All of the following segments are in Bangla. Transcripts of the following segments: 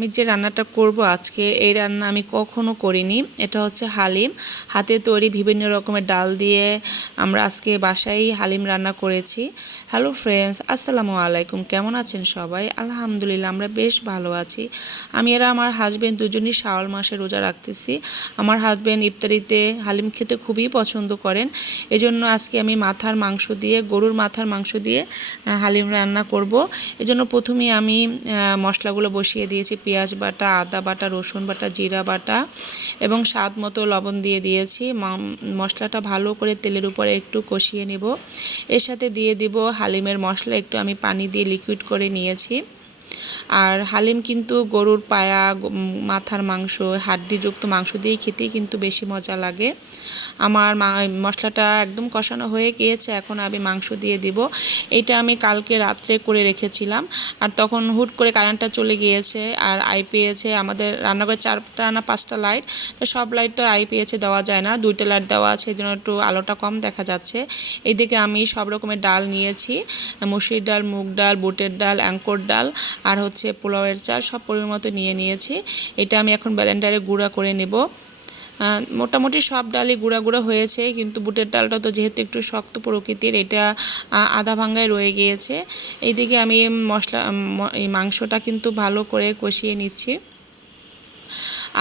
আমি যে রান্নাটা করব আজকে, এই রান্না আমি কখনো করিনি। এটা হচ্ছে হালিম। হাতে তৈরি বিভিন্ন রকমের ডাল দিয়ে আমরা আজকে বাসায় হালিম রান্না করেছি। হ্যালো ফ্রেন্ডস, আসসালামু আলাইকুম। কেমন আছেন সবাই? আলহামদুলিল্লাহ, আমরা বেশ ভালো আছি। আমি এরা আমার হাজবেন্ড দুজনই শাওয়াল মাসে রোজা রাখতেছি। আমার হাজব্যান্ড ইফতারিতে হালিম খেতে খুবই পছন্দ করেন। এজন্য আজকে আমি মাথার মাংস দিয়ে, গরুর মাথার মাংস দিয়ে হালিম রান্না করব। এজন্য প্রথমেই আমি মশলাগুলো বসিয়ে দিয়েছি পেঁয়াজ বাটা, আদা বাটা, রসুন বাটা, জিরা বাটা এবং স্বাদ মতো লবণ দিয়ে দিয়েছি। মশলাটা ভালো করে তেলের উপরে একটু কষিয়ে নেব। এর সাথে দিয়ে দিব হালিমের মশলা। একটু আমি পানি দিয়ে লিকুইড করে নিয়েছি। আর হালিম কিন্তু গরুর পায়া মাথার মাংস, হাড্ডিযুক্ত মাংস দিয়েই খেতেই কিন্তু বেশি মজা লাগে। আমার মশলাটা একদম কষানো হয়ে গিয়েছে, এখন আমি মাংস দিয়ে দিব। এটা আমি কালকে রাত্রে করে রেখেছিলাম, আর তখন হুট করে কারেন্টটা চলে গিয়েছে, আর আই পেয়েছে আমাদের রান্নাঘরে চারটা না পাঁচটা লাইট, তো সব লাইট তো আই পেয়েছে দেওয়া যায় না, দুইটা লাইট দেওয়া আছে, এই একটু আলোটা কম দেখা যাচ্ছে। এইদিকে আমি সব রকমের ডাল নিয়েছি মুসুরির ডাল, মুগ ডাল, বুটের ডাল, অ্যাঙ্কর ডাল, আর হচ্ছে পোলাওয়ের চাল সব পরিমাণ মতো নিয়ে নিয়েছি। এটা আমি এখন ব্যালেন্ডারে গুঁড়া করে নেব। মোটামুটি সব ডালই গুঁড়া গুঁড়া হয়েছে, কিন্তু বুটের ডালটা তো যেহেতু একটু শক্ত প্রকৃতির, এটা আধা ভাঙ্গায় রয়ে গিয়েছে। এইদিকে আমি মশলা এই মাংসটা কিন্তু ভালো করে কষিয়ে নিচ্ছি।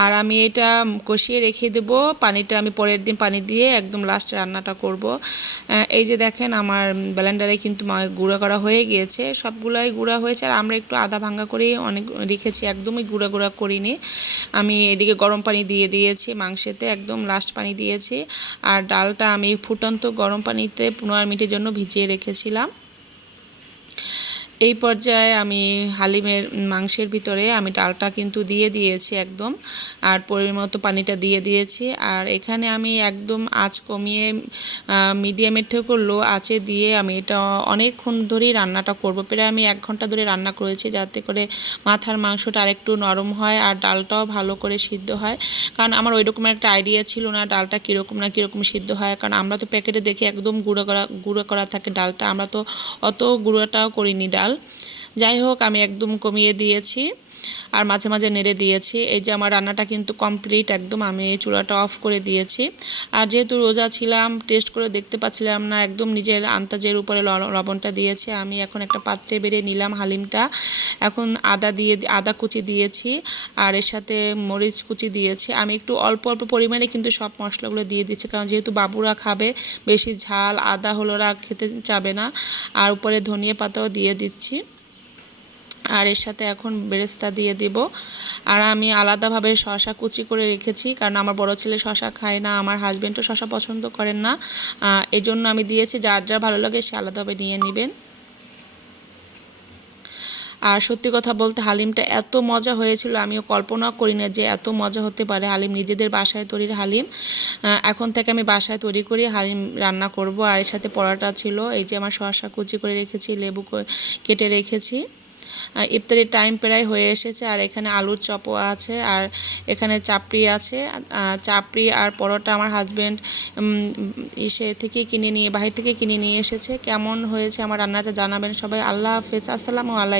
আর আমি এটা কষিয়ে রেখে দেবো। পানিটা আমি পরের দিন পানি দিয়ে একদম লাস্টে রান্নাটা করব। এই যে দেখেন আমার ব্লেন্ডারে কিন্তু গুঁড়া করা হয়ে গিয়েছে। সবগুলাই গুঁড়া হয়েছে আর আমরা একটু আদা ভাঙ্গা করেই অনেক রেখেছি, একদমই গুঁড়া গুঁড়া করিনি। আমি এদিকে গরম পানি দিয়ে দিয়েছি, মাংসেতে একদম লাস্ট পানি দিয়েছি। আর ডালটা আমি ফুটন্ত গরম পানিতে পনেরো মিনিটের জন্য ভিজিয়ে রেখেছিলাম। এই পর্যায়ে আমি হালিমের মাংসের ভিতরে আমি ডালটা কিন্তু দিয়ে দিয়েছি একদম, আর পরিমাণ মতো পানিটা দিয়ে দিয়েছি। আর এখানে আমি একদম আঁচ কমিয়ে মিডিয়ামের থেকেও লো আঁচে দিয়ে আমি এটা অনেকক্ষণ ধরেই রান্নাটা করব। প্রায় আমি এক ঘণ্টা ধরে রান্না করেছি যাতে করে মাথার মাংসটা আরেকটু নরম হয় আর ডালটাও ভালো করে সিদ্ধ হয়। কারণ আমার ওই রকম একটা আইডিয়া ছিল না ডালটা কীরকম না কীরকম সিদ্ধ হয়। কারণ আমরা তো প্যাকেটে দেখি একদম গুঁড়ো করা গুঁড়ো করা থাকে ডালটা। আমরা তো অত গুঁড়োটাও করিনি ডাল। যাই হোক আমি একদম কমিয়ে দিয়েছি। আর মাঝে মাঝে নেড়ে দিয়েছি। এই যে আমার রান্নাটা কিন্তু কমপ্লিট একদম আমি চুলাটা অফ করে দিয়েছি। আর যেহেতু রোজা ছিলাম টেস্ট করে দেখতে পাচ্ছিলাম না, একদম নিজের আন্তাজের উপরে লবণটা দিয়েছি। আমি এখন একটা পাত্রে বেড়ে নিলাম হালিমটা। এখন আদা দিয়ে আদা কুচি দিয়েছি আর এর সাথে মরিচ কুচি দিয়েছি। আমি একটু অল্প অল্প পরিমাণে কিন্তু সব মশলাগুলো দিয়ে দিচ্ছি, কারণ যেহেতু বাবুরা খাবে, বেশি ঝাল, আদা হলোরা খেতে চাবে না। আর উপরে ধনিয়া পাতাও দিয়ে দিচ্ছি। আর এর সাথে এখন বেরেস্তা দিয়ে দেব। আর আমি আলাদাভাবে শশা কুচি করে রেখেছি, কারণ আমার বড় ছেলে শশা খায় না, আমার হাজবেন্ডও শশা পছন্দ করেন না। এই জন্য আমি দিয়েছি, যার যার ভালো লাগে সে আলাদাভাবে নিয়ে নেবেন। আর সত্যি কথা বলতে হালিমটা এত মজা হয়েছিল, আমিও কল্পনা করি না যে এত মজা হতে পারে হালিম নিজেদের বাসায় তৈরির হালিম। এখন থেকে আমি বাসায় তৈরি করি, হালিম রান্না করব। আর এর সাথে পরোটা ছিল, এই যে আমার শসা কুচি করে রেখেছি, লেবু কেটে রেখেছি। ইফতারির টাইম প্রায় হয়ে এসেছে আর এখানে আলুর চপও আছে আর এখানে চাপড়ি আছে। চাপড়ি আর পরোটা আমার হাজব্যান্ড ইসে থেকে কিনে নিয়ে, বাহির থেকে কিনে নিয়ে এসেছে। কেমন হয়েছে আমার রান্নাটা জানাবেন সবাই। আল্লাহ হাফেজ। আসসালামু আলাইকুম।